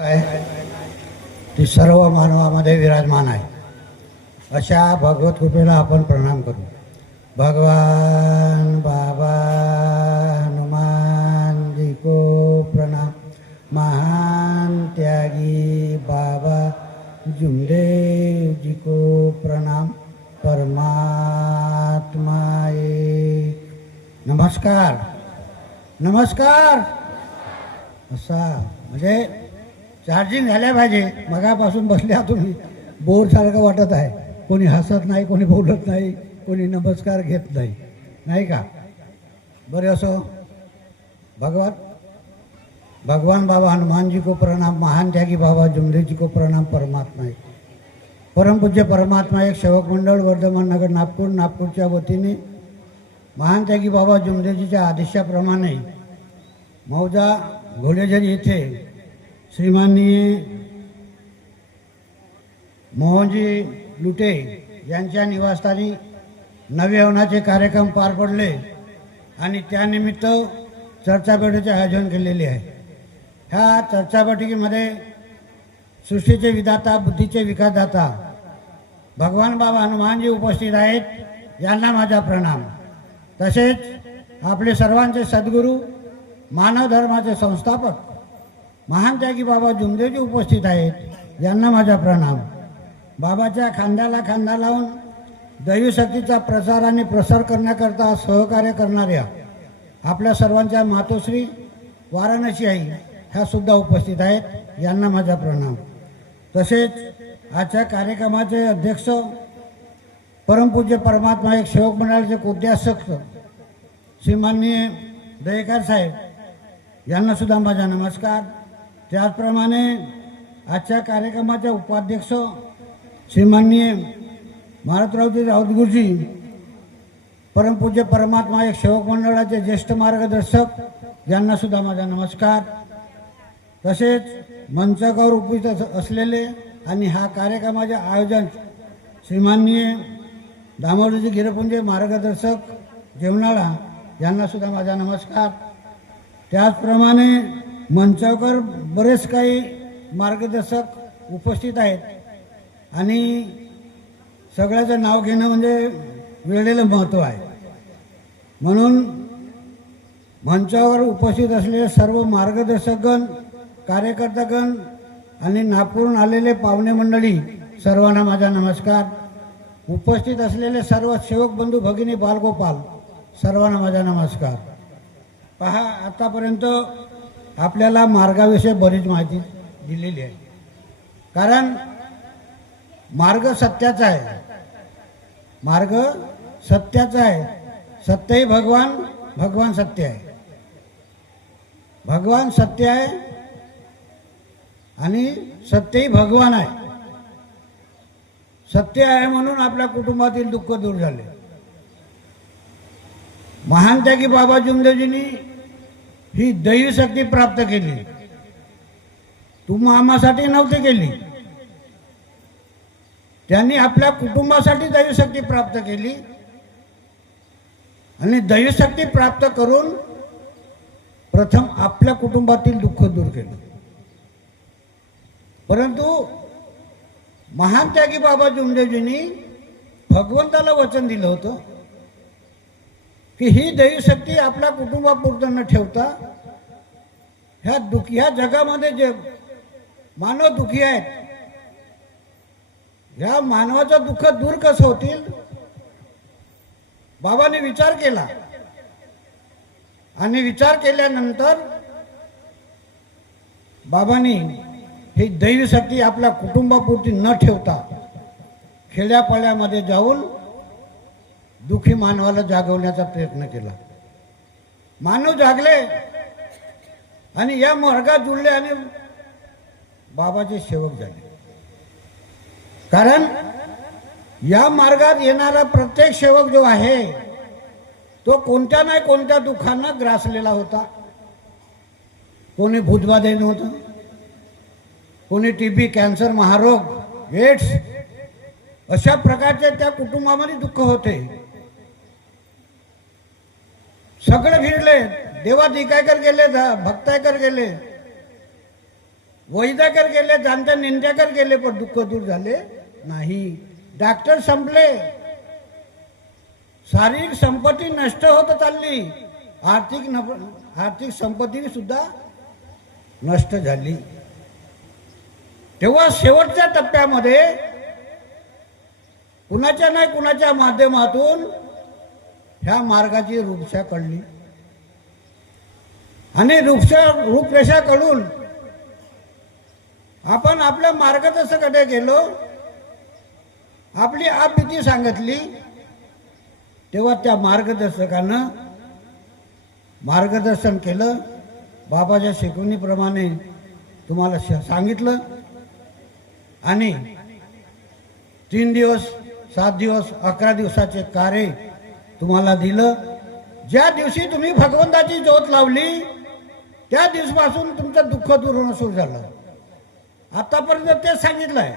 ती सर्व मानवामध्ये विराजमान आहे. अशा भगवत कृपेला आपण प्रणाम करू. भगवान बाबा हनुमान जी को प्रणाम. महान त्यागी बाबा जुमदेव जी को प्रणाम. परमात्मा एक. नमस्कार नमस्कार. असा म्हणजे चार्जिंग झाल्या पाहिजे. मगापासून बसल्या तुम्ही बोर सारखं वाटत आहे. कोणी हसत नाही, कोणी बोलत नाही, कोणी नमस्कार घेत नाही, नाही का? बरे असो. भगवान बाबा हनुमान जी को प्रणाम. महान त्यागी बाबा जुमदेव जी को प्रणाम. परमात्मा एक. परमपूज्य परमात्मा एक सेवक मंडळ वर्धमान नगर नागपूरच्या वतीने महान त्यागी बाबा जुमदेवजीच्या आदेशाप्रमाणे मौजा घोडेझरी येथे श्रीमाननीय मोहनजी लुटे यांच्या निवासस्थानी नवयवनाचे कार्यक्रम पार पडले आणि त्यानिमित्त चर्चाबैठकीचे आयोजन केलेले आहे. ह्या चर्चाबैठकीमध्ये सृष्टीचे विधाता, बुद्धीचे विकासदाता भगवान बाबा हनुमानजी उपस्थित आहेत. यांना माझा प्रणाम. तसेच आपले सर्वांचे सद्गुरू, मानव धर्माचे संस्थापक महान त्यागी बाबा जुमदेवजी उपस्थित आहेत. यांना माझा प्रणाम. बाबाच्या खांद्याला खांदा लावून दैवीशक्तीचा प्रचार आणि प्रसार करण्याकरता सहकार्य करणाऱ्या आपल्या सर्वांच्या मातोश्री वाराणसी आई ह्या सुद्धा उपस्थित आहेत. यांना माझा प्रणाम. तसेच आजच्या कार्यक्रमाचे अध्यक्ष परमपूज्य परमात्मा एक सेवक मंडळाचे कोद्यासक श्रीमाननीय दयेकर साहेब यांना सुद्धा माझा नमस्कार. त्याचप्रमाणे आजच्या कार्यक्रमाचे उपाध्यक्ष श्रीमाननीय मारुतरावजी राऊतगुरुजी परमपूज्य परमात्मा एक सेवक मंडळाचे ज्येष्ठ मार्गदर्शक यांना सुद्धा माझा नमस्कार. तसेच मंचावर उपस्थित असलेले आणि हा कार्यक्रमाचे आयोजन श्रीमाननीय दामोदरजी गिरपुंजे मार्गदर्शक जेवणाळा यांना सुद्धा माझा नमस्कार. त्याचप्रमाणे मंचावर बरेच काही मार्गदर्शक उपस्थित आहेत आणि सगळ्याचं नाव घेणं म्हणजे वेळेला महत्त्व आहे. म्हणून मंचावर उपस्थित असलेले सर्व मार्गदर्शकगण, कार्यकर्तागण आणि नागपूरहून आलेले पाहुणे मंडळी सर्वांना माझा नमस्कार. उपस्थित असलेले सर्व सेवक बंधू भगिनी बालगोपाल सर्वांना माझा नमस्कार. पहा, आतापर्यंत आपल्याला मार्गाविषयी बरीच माहिती दिलेली आहे. कारण मार्ग सत्याचा आहे. मार्ग सत्याचा आहे. सत्यही भगवान, भगवान सत्य आहे. भगवान सत्य आहे आणि सत्यही भगवान आहे. सत्य आहे म्हणून आपल्या कुटुंबातील दुःख दूर झाले. महान त्यागी बाबा जुमदेवजींनी ही दैवी शक्ती प्राप्त केली. आम्हासाठी नव्हती केली, त्यांनी आपल्या कुटुंबासाठी दैवी शक्ती प्राप्त केली आणि दैवी शक्ती प्राप्त करून प्रथम आपल्या कुटुंबातील दुःख दूर केलं. परंतु महान त्यागी बाबा जुमदेवजींनी भगवंताला वचन दिलं होतं की ही दैवी शक्ती आपल्या कुटुंबापुरतं न ठेवता ह्या जगामध्ये जे मानव दुःखी आहेत, ह्या मानवाचं दुःख दूर कसं होतील. बाबांनी विचार केला आणि विचार केल्यानंतर बाबांनी ही दैवी शक्ती आपल्या कुटुंबापुरती न ठेवता खेड्यापाड्यामध्ये जाऊन दुःखी मानवाला जागवण्याचा प्रयत्न केला. मानव जागले आणि या मार्गात जुळले आणि बाबाचे सेवक झाले. कारण या मार्गात येणारा प्रत्येक सेवक जो आहे तो कोणत्या नाही कोणत्या दुःखानं ग्रासलेला होता. कोणी भूतबाधेनं होतं, कोणी टीबी, कॅन्सर, महारोग, एड्स अशा प्रकारचे त्या कुटुंबामध्ये दुःख होते. सगळे फिरले, देवाधिकायकर गेले, भक्तायकर गेले, वैद्यकर गेले, जाणत्या निंद्याकर गेले, पण दुःख दूर झाले नाही. डॉक्टर संपले, शारीरिक संपत्ती नष्ट होत चालली, आर्थिक संपत्ती सुद्धा नष्ट झाली. तेव्हा शेवटच्या टप्प्यामध्ये कुणाच्या नाही कुणाच्या माध्यमातून ह्या मार्गाची रूपरेषा कळली आणि रूपरेषा कळून आपण आपल्या मार्गदर्शकाकडे गेलो, आपली आपबीती सांगितली. तेव्हा त्या मार्गदर्शकानं मार्गदर्शन केलं, बाबाच्या शिकवणीप्रमाणे तुम्हाला सांगितलं आणि 3 दिवस 7 दिवस 11 दिवसाचे कार्य तुम्हाला दिलं. ज्या दिवशी तुम्ही भगवंताची ज्योत लावली त्या दिवसापासून तुमचं दुःख दूर होणं सुरू झालं. आतापर्यंत तेच सांगितलंय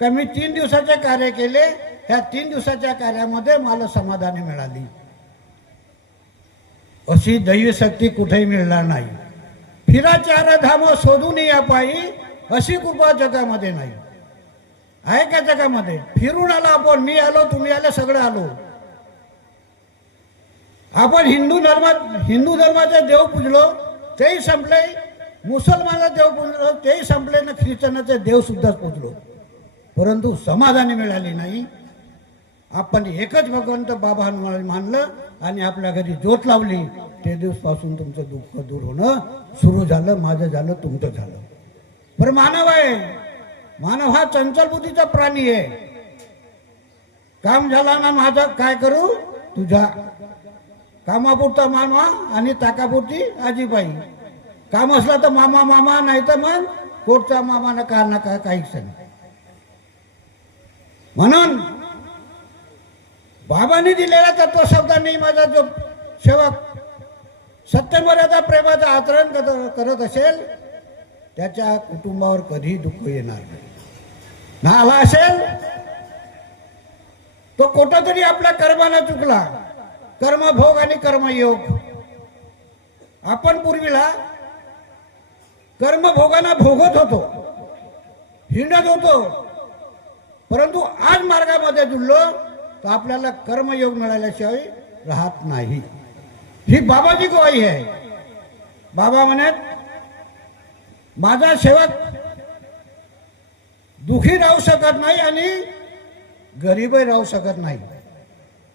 का मी 3 दिवसाचे कार्य केले, ह्या 3 दिवसाच्या कार्यामध्ये मला समाधानी मिळाली. अशी दैवी शक्ती कुठेही मिळणार नाही. फिरा चार धाम शोधून या पायी अशी कृपा जगामध्ये नाही. आहे का जगामध्ये? फिरून आलो आपण, मी आलो, तुम्ही आले, सगळे आलो. आपण हिंदू धर्माचे देव पूजलो, तेही संपले. मुसलमानाचे देव पूजलो, तेही संपले. ना ख्रिश्चनाचे देव सुद्धा पूजलो, परंतु समाधानी मिळाली नाही. आपण एकच भगवंत बाबा मानलं आणि आपल्या घरी ज्योत लावली. ते दिवसपासून तुमचं दुःख दूर होणं सुरू झालं. माझं झालं, तुमचं झालं. पण मानव आहे, मानव हा चंचल बुद्धीचा प्राणी आहे. काम झाला ना माझं, काय करू तुझा. कामापुरता मामा आणि ताकापुरती आजीबाई. काम असलं तर मामा मामा, नाही तर मग कोटचा मामा ना का ना काहीच नाही. म्हणून बाबांनी दिलेल्या तत्वशब्दांनी माझा जो सेवक सत्यमर्यादा प्रेमाचं आचरण करत असेल त्याच्या कुटुंबावर कधी दुःख येणार नाही. ना आला असेल तो कुठंतरी आपल्या कर्माने चुकला. कर्मभोग आणि कर्मयोग. आपण पूर्वीला कर्मभोगांना भोगत होतो, हिंडत होतो, परंतु आज मार्गामध्ये जुळलो तर आपल्याला कर्मयोग मिळाल्याशिवाय राहत नाही. ही बाबाची ग्वाही आहे. बाबा म्हणत माझा सेवक दुखी राहू शकत नाही आणि गरीबही राहू शकत नाही.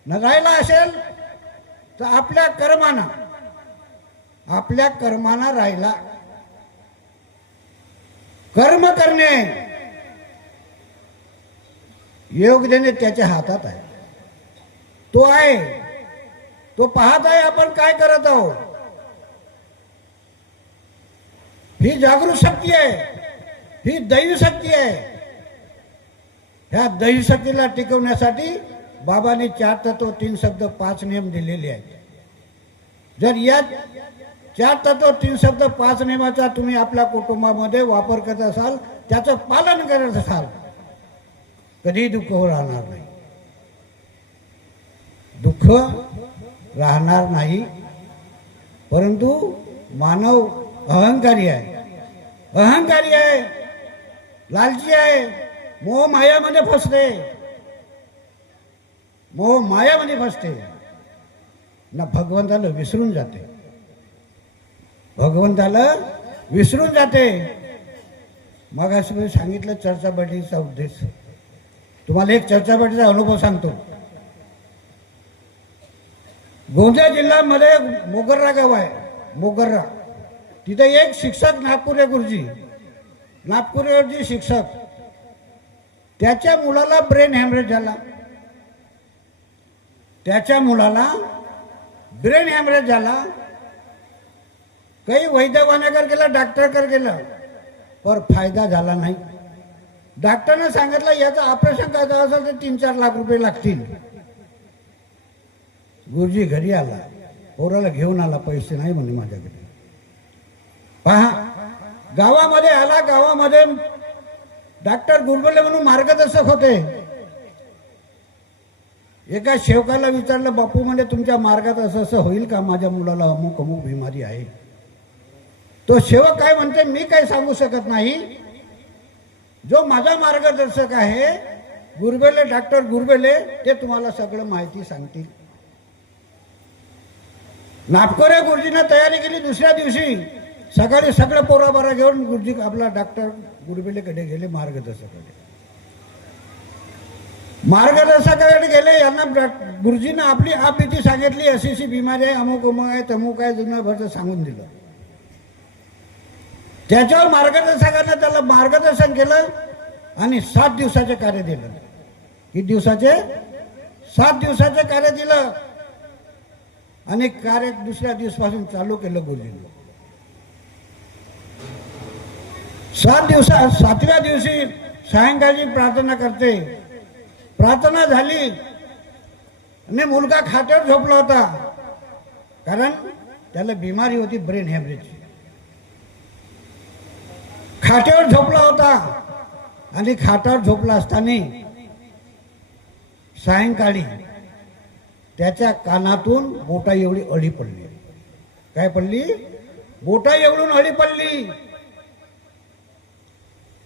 न राहिला असेल तर आपल्या कर्माना राहिला. कर्म करणे, योग देणे त्याच्या हातात आहे. तो आहे, तो पाहत आहे आपण काय करत आहोत. ही जागृत शक्ती आहे, ही दैवी शक्ती आहे. ह्या दैवी शक्तीला टिकवण्यासाठी बाबांनी 4 तत्व 3 शब्द 5 नियम दिलेले आहेत. जर या 4 तत्व 3 शब्द 5 नियमाचा तुम्ही आपल्या कुटुंबामध्ये वापर करत असाल, त्याचं पालन करत असाल, कधी दुःख राहणार नाही. दुःख राहणार नाही. परंतु मानव अहंकारी आहे, लालची आहे, मोह मायामध्ये फसते ना भगवंताला विसरून जाते. मग असं मी सांगितलं चर्चा बैठकीचा उद्देश. तुम्हाला एक चर्चा बैठकीचा अनुभव सांगतो. गोंदिया जिल्ह्यामध्ये मोगर्रा गाव आहे. मोगर्रा तिथे एक शिक्षक नागपुरे गुरुजी शिक्षक, त्याच्या मुलाला ब्रेन हॅमरेज झाला. काही वैद्यवानाकडे गेला, डॉक्टरकडे गेला, पर फायदा झाला नाही. डॉक्टरने सांगितलं याचं ऑपरेशन करायचं असेल तर 3-4 लाख रुपये लागतील. गुरुजी घरी आला, पोराला घेऊन आला. पैसे नाही म्हणे माझ्याकडे. पहा, गावामध्ये डॉक्टर गुरबले म्हणून मार्गदर्शक होते. एका सेवकाला विचारलं, बापू म्हणजे तुमच्या मार्गात असं होईल का? माझ्या मुलाला अमुक बिमारी आहे. तो सेवक काय म्हणते, मी काही सांगू शकत नाही, जो माझा मार्गदर्शक आहे गुरबेले, डॉक्टर गुरबेले, ते तुम्हाला सगळं माहिती सांगतील. नापकोरे गुरुजीनं तयारी केली. दुसऱ्या दिवशी सकाळी सगळं पोराबारा घेऊन गुरुजी आपला डॉक्टर गुरबेलेकडे गेले. मार्गदर्शकाकडे गेले. यांना गुरुजीनं आपली भीती सांगितली, अशी बिमारी आहे, अमुक अमुक आहे, तमुक आहे, जुन्याभरचं सांगून दिलं. त्याच्यावर मार्गदर्शकाने त्याला मार्गदर्शन केलं आणि 7 दिवसाचे कार्य दिलं. किती दिवसाचे? 7 दिवसाचे कार्य दिलं. आणि कार्य दुसऱ्या दिवसापासून चालू केलं गुरुजीने. 7व्या दिवशी सायंकाळची प्रार्थना करते. प्रार्थना झाली आणि मुलगा खाट्यावर झोपला होता, कारण त्याला बिमारी होती ब्रेन हॅमरेजची. खाट्यावर झोपला होता आणि खाटावर झोपला असताना सायंकाळी त्याच्या कानातून बोटा एवढी अळी पडली. काय पडली? बोटा एवढून अळी पडली.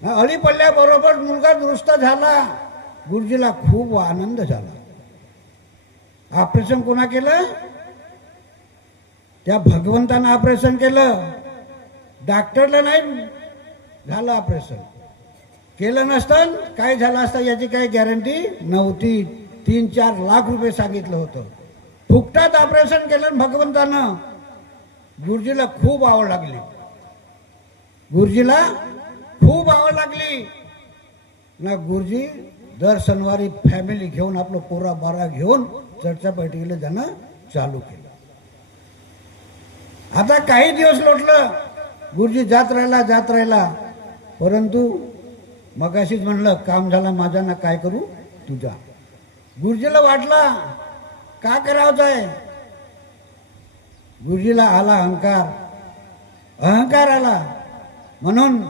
अळी पडल्याबरोबर मुलगा दुरुस्त झाला. गुरुजीला खूप आनंद झाला. ऑपरेशन कोणा केलं? त्या भगवंतानं ऑपरेशन केलं, डॉक्टरला नाही झालं. ऑपरेशन केलं नसतं काय झालं असतं याची काही गॅरंटी नव्हती. 3-4 लाख रुपये सांगितलं होतं. फुकटात ऑपरेशन केलं भगवंतानं. गुरुजीला खूप आवड लागली. गुरुजीला खूप आवड लागली ना. गुरुजी दर शनिवारी फॅमिली घेऊन आपलं पोरा बारा घेऊन चर्चा बैठकीला जाणं चालू केलं. आता काही दिवस लोटलं. गुरुजी जात राहिला. परंतु मगाशीच म्हणलं, काम झाला माझा ना, काय करू तुझा. गुरुजीला वाटला का करावं आहे. गुरुजीला आला अहंकार आला. म्हणून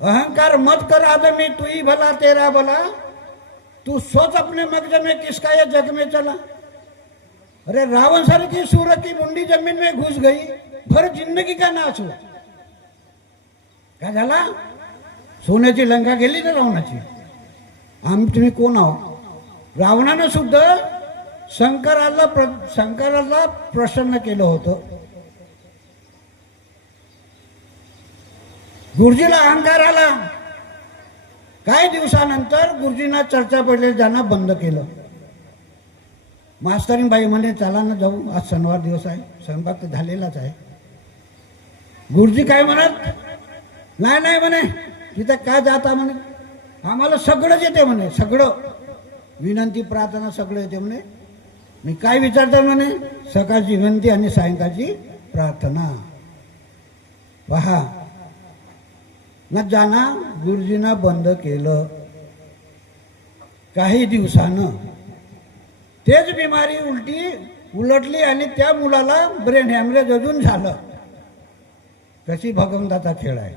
अहंकार मत कर आदमी, तू ही भला तेरा भला, तू सोच अपने मगज में किसका ये जग में चला. अरे रावण सर की सूरत की मुंडी जमीन में घुस गई, भर जिंदगी का नाश हुआ. काय झाला? सोन्याची लंका गेली ना रावणाची. तुम्ही कोण आहो? रावणानं सुद्धा शंकराला प्रसन्न केलं होतं. गुरुजीला अहंकार आला. काही दिवसानंतर गुरुजींना चर्चा पडले जाणं बंद केलं. मास्तरीन बाई म्हणे, चला ना जाऊ, आज शनिवार दिवस आहे, स्वयंपाक तर झालेलाच आहे. गुरुजी काय म्हणत? नाही म्हणे, तिथं काय जाता म्हणे, आम्हाला सगळंच येते म्हणे, सगळं विनंती प्रार्थना सगळं येते म्हणे. मी काय विचारतो म्हणे? सकाळची विनंती आणि सायंकाळची प्रार्थना. पहा न जाना गुरुजीनं बंद केलं. काही दिवसानं तेच बिमारी उलटली आणि त्या मुलाला ब्रेन हॅमरेज अजून झालं. कशी भगवंताचा खेळ आहे.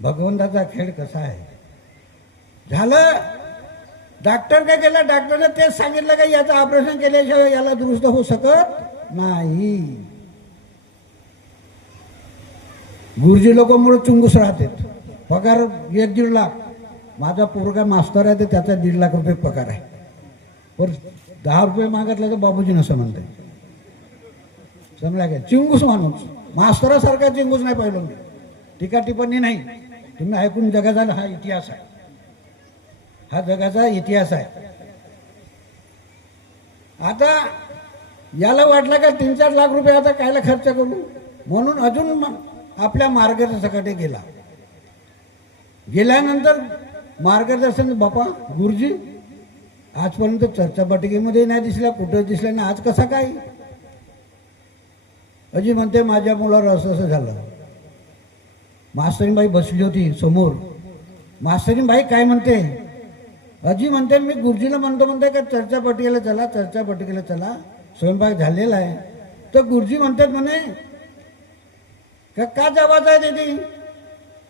भगवंताचा खेळ कसा आहे. झालं. डॉक्टर काय केलं? डॉक्टरने तेच सांगितलं का याचं ऑपरेशन केल्याशिवाय याला दुरुस्त होऊ शकत नाही. गुरुजी लोक मुळे चुंगूस राहते. पगार 1-1.5 लाख. माझा पोरगा मास्तर आहे, तर त्याचा 1.5 लाख रुपये पगार आहे. पण 10 रुपये मागितलं तर बाबूजी नसं म्हणते. समजा काय? चिंगूस माणूस. मास्तरासारखा चिंगूस नाही पाहिलं मी. टीका टिप्पणी नाही. तुम्ही ऐकून जगाचा हा इतिहास आहे. हा जगाचा इतिहास आहे. आता याला वाटलं का 3-4 लाख रुपये आता कायला खर्च करू, म्हणून अजून आपल्या मार्गदर्शकाकडे गेला. गेल्यानंतर मार्गदर्शन, बापा गुरुजी आजपर्यंत चर्चा बैठकीमध्ये नाही दिसला, कुठे दिसला ना, आज कसा काय? अजी म्हणते माझ्या मुलावर असं झालं. मास्तरीनबाई बसली होती समोर. मास्तरीनबाई काय म्हणते? अजी म्हणते मी गुरुजीला म्हणते का चर्चा बैठकीला चला, स्वयंपाक झालेला आहे. तर गुरुजी म्हणतात म्हणे का जावाच आहे दीदी?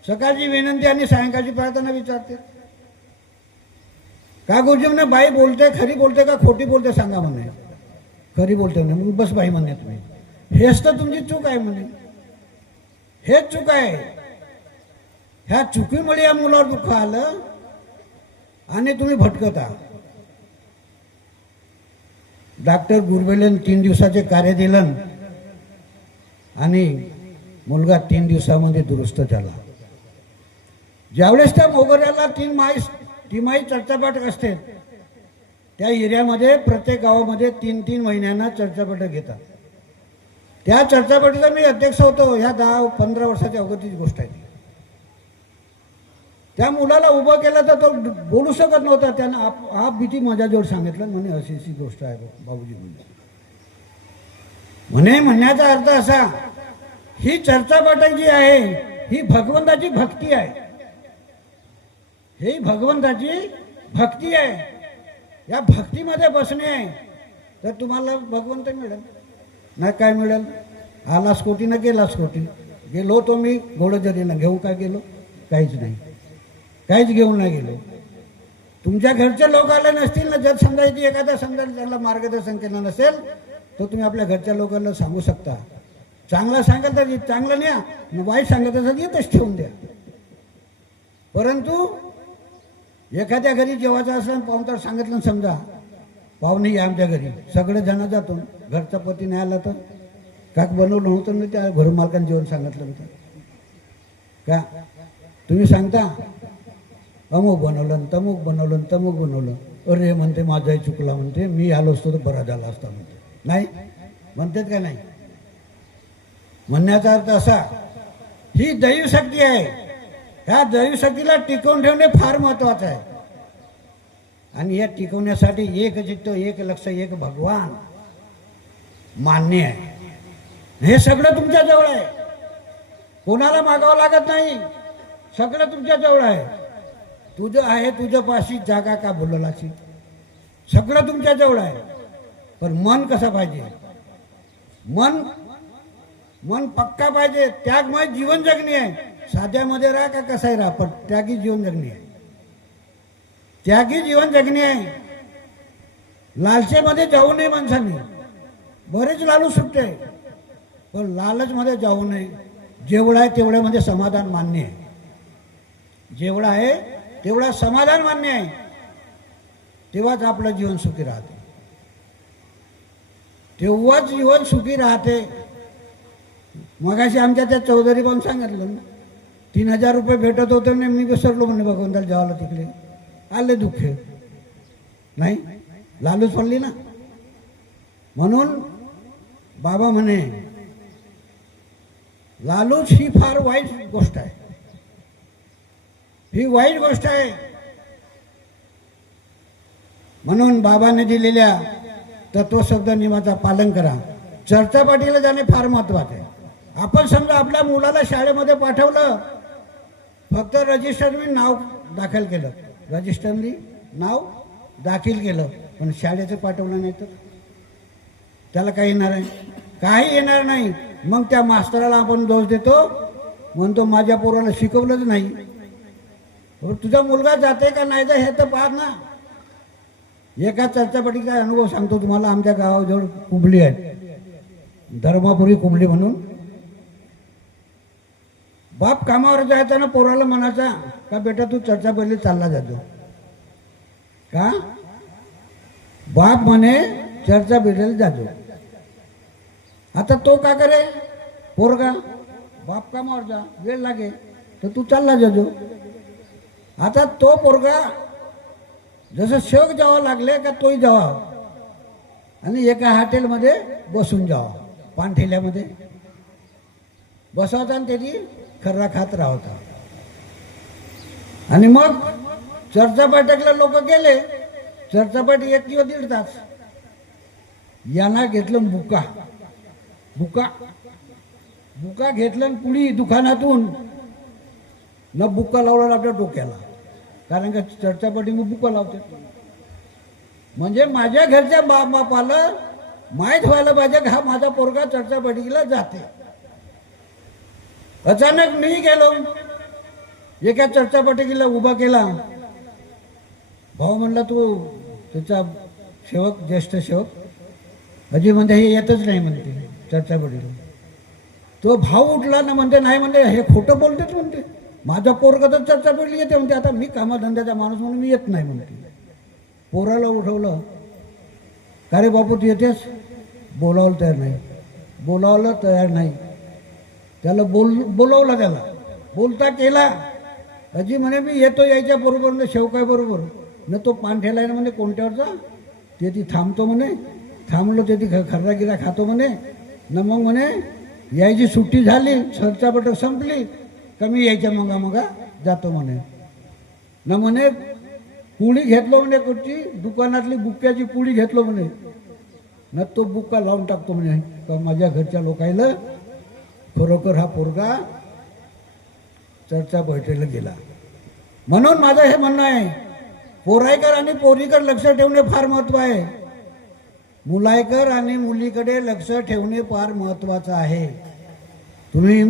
सकाळची विनंती आणि सायंकाळची प्रार्थना विचारते. का गुरुजी म्हणे बाई बोलते, खरी बोलते का खोटी बोलते सांगा म्हणे. खरी बोलते म्हणे. मग बस बाई म्हणे तुम्ही, हेच तर तुमची चूक आहे म्हणे. हेच चूक आहे. ह्या चुकीमुळे या मुलावर दुःख आलं आणि तुम्ही भटकत आहात. डॉक्टर गुरवेलेन 3 दिवसाचे कार्य दिलं आणि मुलगा 3 दिवसामध्ये दुरुस्त झाला. ज्यावेळेस त्या मोगऱ्याला 3 माई चर्चापाठ असते, त्या एरियामध्ये प्रत्येक गावामध्ये 3 महिन्यांना चर्चापाठ घेतात. त्या चर्चापाठीचा मी अध्यक्ष होतो. ह्या 10-15 वर्षाच्या अगोदरची गोष्ट आहे. त्या मुलाला उभं केलं तर तो बोलू शकत नव्हता. त्यानं आप भीती माझ्याजवळ सांगितलं, म्हणे अशी गोष्ट आहे बाबूजी म्हणे. म्हणण्याचा अर्थ असा, ही चर्चापाठ जी आहे ही भगवंताची भक्ती आहे. ही भगवंताची भक्ती आहे. या भक्तीमध्ये बसणे आहे तर तुम्हाला भगवंत मिळेल. नाही काय मिळेल? आलास कोटी ना गेलास कोटी. गेलो तो मी घोडजरीनं घेऊन काय गेलो? काहीच नाही. काहीच घेऊन नाही गेलो. तुमच्या घरचे लोक आले नसतील ना, जर समजा इथे एखादा समजा त्याला मार्गदर्शन केलं नसेल तर तुम्ही आपल्या घरच्या लोकांना सांगू शकता. चांगला सांगत तर चांगलं न्या, वाईट सांगत असेल येतच ठेवून द्या. परंतु एखाद्या घरी जेवायचं असेल, पाहुणचार सांगितलं समजा, पाहुणे या आमच्या घरी, सगळे जण जातो. घरचा पती नाही आला तर काक बनवलं होतं ना, त्या घरमालकांनी जेवण सांगितलं होतं का? तुम्ही सांगता अमुक बनवलं, तमुक बनवलं, तमुक बनवलं. अरे म्हणते माझाही चुकला, म्हणते मी आलो असतो तर बरा झाला असता, म्हणते. नाही म्हणतात का नाही? म्हणण्याचा अर्थ असा, ही दैवशक्ती आहे. ह्या दैवशक्तीला टिकवून ठेवणे फार महत्वाचं आहे. आणि या टिकवण्यासाठी एक चित्त, एक लक्ष, एक भगवान मान्य आहे. हे सगळं तुमच्या जवळ आहे. कोणाला मागावं लागत नाही. सगळं तुमच्या जवळ आहे. तुझं आहे, तुझ्या पाशी जागा का बोललाची, सगळं तुमच्या जवळ आहे. पण मन कसं पाहिजे? मन पक्का पाहिजे. त्यागमय जीवन जगणे आहे. साध्यामध्ये राहा का कसाही राहा, पण त्यागी जीवन जगणे आहे. त्यागी जीवन जगणे आहे. लालचेमध्ये जाऊ नये माणसांनी. बरेच लालू सुटते, पण लालचमध्ये जाऊ नये. जेवढा आहे तेवढ्यामध्ये समाधान मान्य आहे. जेवढा आहे तेवढा समाधान मान्य आहे. तेव्हाच आपलं जीवन सुखी राहते. तेव्हाच जीवन सुखी राहते. मगाशी आमच्या त्या चौधरी पण सांगितलं, 3000 रुपये भेटत होते म्हणे, मी विसरलो म्हणे भगवंताला जेवायला. तिकडे आले दुःख. नाही लालूच पडली ना. म्हणून बाबा म्हणे लालूच ही फार वाईट गोष्ट आहे. ही वाईट गोष्ट आहे. म्हणून बाबाने दिलेल्या तत्वशब्द नियमाचा पालन करा. चर्चापाठीला जाणे फार महत्वाचे आहे. आपण समजा आपल्या मुलाला शाळेमध्ये पाठवलं, फक्त रजिस्टरनी नाव दाखल केलं, रजिस्टरनी नाव दाखल केलं, पण शाळेचं पाठवलं नाही तर त्याला काही येणार आहे? काही येणार नाही. मग त्या मास्तराला आपण दोष देतो, म्हणतो माझ्या पोराला शिकवलंच नाही. तुझा मुलगा जाते का नाही जा हे तर पाह ना. एका चर्चापटीचा अनुभव सांगतो तुम्हाला. आमच्या गावाजवळ कुंबली आहेत, धर्मापुरी कुंबली म्हणून. बाप कामावर जायचा, पोराला म्हणायचा का बेटा तू चर्चापल्ली चालला जातो का? बाप म्हणे चर्चा भेटायला जातो. आता तो का करे? पोरगा बाप कामावर जा, वेळ लागे तर तू चालला जातो. आता तो पोरगा जसं शेवक जावं लागले का तोही जावा आणि एका हॉटेलमध्ये बसून जावा, पानठेल्यामध्ये बसवता आणि त्याची खर्रा खात राहता. आणि मग चर्चापाठकला लोक गेले. चर्चापाठ 1 किंवा 1.5 तास. यांना घेतलं बुका घेतलं पुढी दुकानातून न बुक्का लावला आपल्या डोक्याला. कारण का चर्चापाठी मग बुक्का लावते. म्हणजे माझ्या घरच्या बापाला माहीत व्हायला पाहिजे हा माझा पोरगा चर्चापाठीला जाते. अचानक मी गेलो, एका चर्चापाठीला उभा केला. भाऊ म्हणला तू तुझा सेवक, ज्येष्ठ सेवक अजय म्हणते हे येतच नाही म्हणते चर्चापाठीला. तो भाव उठला ना, म्हणते नाही, म्हणते हे खोटं बोलतेच म्हणते, माझा पोरगा तर चर्चा पेटली येते म्हणते, आता मी कामाधंद्याचा माणूस म्हणून मी येत नाही म्हणते. पोराला उठवलं, का रे बापू तू येतेस? बोलावलं तयार नाही, बोलावलं तयार नाही. त्याला बोलावलं, त्याला बोलता केला. अजी म्हणे मी येतो यायच्या बरोबर ना, शेवकाय बरोबर न तो पान ठेलाय ना म्हणे कोणत्यावरचा, ते ती थांबतो म्हणे, थांबलो ते ती खर्रा गिरा खातो म्हणे न, मग म्हणे यायची सुट्टी झाली, सरचा बटक संपली, कमी यायच्या मगा जातो म्हणे न. म्हणे पुळी घेतलो म्हणे, कुठची दुकानातली बुक्क्याची पुळी घेतलो म्हणे न, तो बुक्का लावून टाकतो म्हणे का माझ्या घरच्या लोकायला खरोखर हा पोरगा चर्चा बैठकीला गेला. म्हणून माझं हे म्हणणं आहे, पोरायकर आणि पोरीकडे लक्ष ठेवणे फार महत्व आहे. मुलायकर आणि मुलीकडे लक्ष ठेवणे फार महत्वाचं आहे. तुम्ही,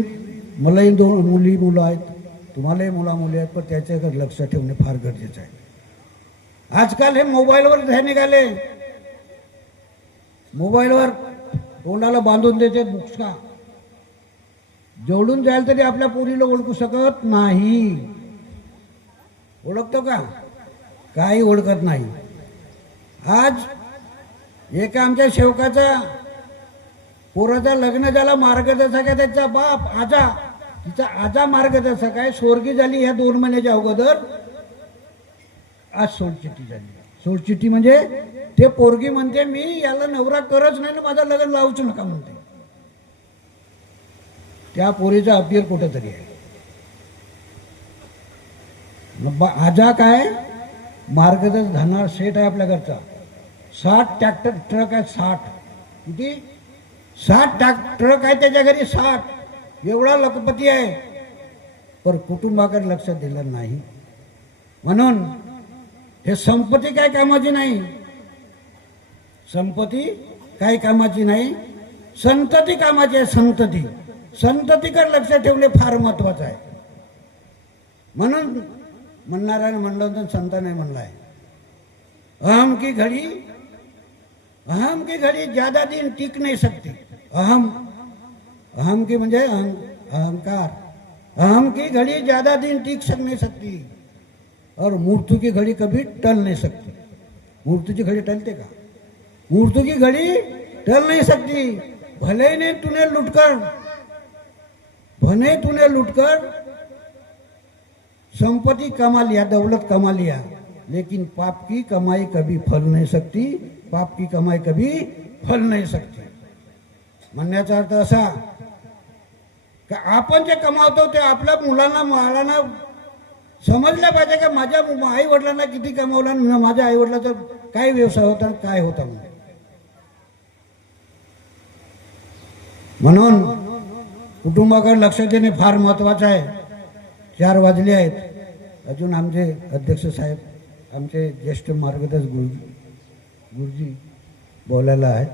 मलाही 2 मुलं आहेत, तुम्हालाही मुली आहेत, पण त्याच्याकडे लक्ष ठेवणे फार गरजेचं आहे. आजकाल हे मोबाईलवर हे निघाले, मोबाईलवर तोंडाला बांधून देते बुक्का, जोडून जाईल तरी आपल्या पोरीला ओळखू शकत नाही. ओळखतो का? काही ओळखत नाही. आज एका आमच्या सेवकाचा पोराचा लग्न झाला, मार्गदर्शक आहे त्याचा बाप आजा, तिचा आजा मार्गदर्शक आहे, स्वर्गी झाली ह्या 2 महिन्याच्या अगोदर. आज सोडचिठ्ठी झाली. सोडचिठ्ठी म्हणजे ते पोरगी म्हणते मी याला नवरा करच नाही ना, माझं लग्न लावूच नका म्हणते. त्या पोरीचा अफेअर कुठेतरी आहे. आजा काय मार्गदर्शक धनार सेठ आहे आपल्या घरचा. 60 ट्रॅक्टर ट्रक आहे, 60 किती 60 ट्रक आहे त्याच्या घरी, 60 एवढा लखपती आहे, पण कुटुंबाकडे लक्ष दिलं नाही. म्हणून हे संपत्ती काय कामाची नाही, संपत्ती काय कामाची नाही, संतती कामाची आहे. संततीकडे लक्ष ठेवणे फार महत्वाचं आहे. म्हणून म्हणणाऱ्याने म्हणलं, संताने म्हणलाय, अहम की घड़ी ज्यादा दिन टिक नहीं सकती. अहम की म्हणजे अहंकार. अहम की घड़ी ज्यादा दिन टिक नहीं सकती और मूर्ति की घड़ी कभी टल नहीं सकती. मूर्ति की घड़ी टलते का? मूर्ति की घड़ी टल नहीं सकती. भले ही तूने लुटकर संपत्ति कमा लिया, दौलत कमा लिया, लेकिन पाप की कमाई कभी फल नहीं सकती. पाप की कमाई कभी फल नहीं सकती. म्हणण्याचा अर्थ असा की आपण जे कमावतो ते आपल्या मुलांना समजलं पाहिजे की माझ्या आई वडिलांना किती कमावला, माझ्या आई वडिलांचा काय व्यवसाय होता, काय होता. म्हणून कुटुंबाकडे लक्ष देणे फार महत्वाचं आहे. 4 वाजले आहेत, अजून आमचे अध्यक्ष साहेब, आमचे ज्येष्ठ मार्गदर्शक गुरुजी बोलायला आहेत.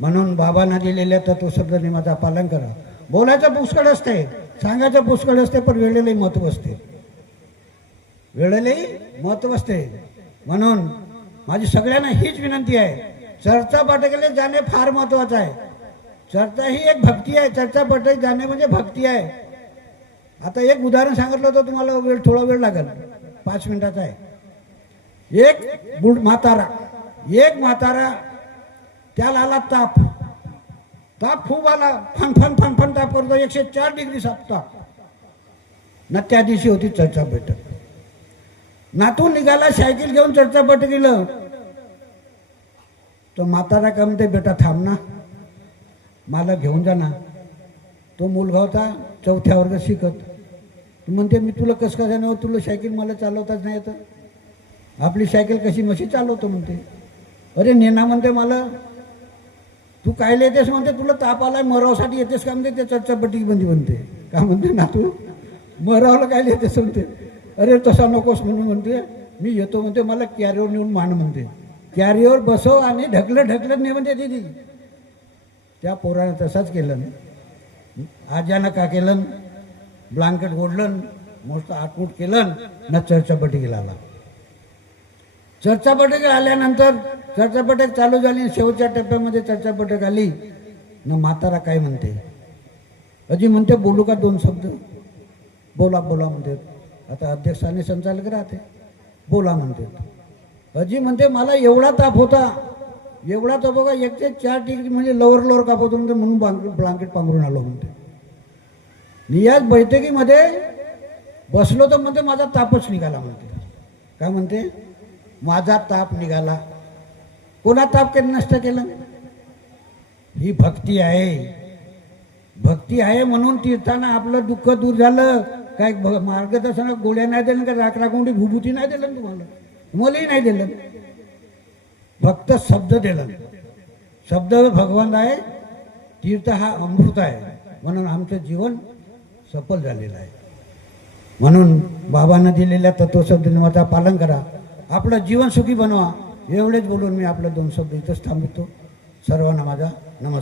म्हणून बाबांना दिलेल्या तत्वशब्द नियमाचा पालन करा. बोलायचं पुष्कळ असते, सांगायचं पुष्कळ असते, पण वेळेलाही महत्व असते. म्हणून माझी सगळ्यांना हीच विनंती आहे, चर्चा बैठकीला जाणे फार महत्वाचं आहे. चर्चा ही एक भक्ती आहे. चर्चा बैठक जाणे म्हणजे भक्ती आहे. आता एक उदाहरण सांगितलं होतं तुम्हाला, थोडा वेळ लागेल, 5 मिनिटाचा आहे. एक म्हातारा त्याला आला ताप खूप आला, फन ताप करतो, 104 डिग्री ताप ना. त्या दिवशी होती चर्चा बैठक. नातू निघाला सायकल घेऊन चर्चा बैठकीला. तो म्हातारा का म्हणते, बेटा थांब ना, मला घेऊन जा ना. तो मुलगा होता 4थ्या वर्गात शिकत. म्हणते मी तुला कसं काय जाणार, तुला सायकल मला चालवताच नाही येतं, आपली सायकल कशी मशी चालवतो म्हणते. अरे नेना म्हणते मला, तू कायला येतेस म्हणते, तुला ताप आलाय मरावसाठी येतेस का म्हणते, त्या चर्चा बैठकी बंदी म्हणते. का म्हणते ना, तू मरावला कायला येतेस म्हणते. अरे तसा नकोस म्हणून म्हणते, मी येतो म्हणते, मला कॅरियर नेऊन मान म्हणते. कॅरियर बसव आणि ढकलत नाही म्हणते दिदी. त्या पोरानं तसाच केलं. आज्यानं का केलं, ब्लँकेट ओढलं, मस्त आटमूट केलं ना, चर्चा बैठकीला आला. चर्चा बैठक आल्यानंतर चर्चा बैठक चालू झाली, शेवटच्या टप्प्यामध्ये चर्चा बैठक आली ना. म्हातारा काय म्हणते, अजी म्हणते बोलू का दोन शब्द? बोला बोला म्हणते. आता अध्यक्षाने संचालक राहते, बोला म्हणते. अजी म्हणते मला एवढा ताप होता, एवढा ताप बघा 1 ते 4 डिग्री म्हणजे लवर कापत म्हणते, म्हणून ब्लँकेट पांघरून आलो म्हणते. मी याच बैठकीमध्ये बसलो तर म्हणते माझा तापच निघाला म्हणते. काय म्हणते? माझा ताप निघाला. कोणा ताप नष्ट केलं? ही भक्ती आहे. भक्ती आहे म्हणून तीर्थानं आपलं दुःख दूर झालं. काय मार्गदर्शनात गोळ्या नाही दिलं का? राखराखोंडी भूभूती नाही दिलं तुम्हाला, मलाही नाही दिलं. फक्त शब्द दिला. शब्द भगवान आहे, तीर्थ हा अमृत आहे. म्हणून आमचं जीवन सफल झालेलं आहे. म्हणून बाबांना दिलेल्या तत्वशब्द नियमाचं पालन करा, आपलं जीवन सुखी बनवा. एवढेच बोलून मी आपलं 2 शब्द इथंच थांबवतो. सर्वांना माझा नमस्कार.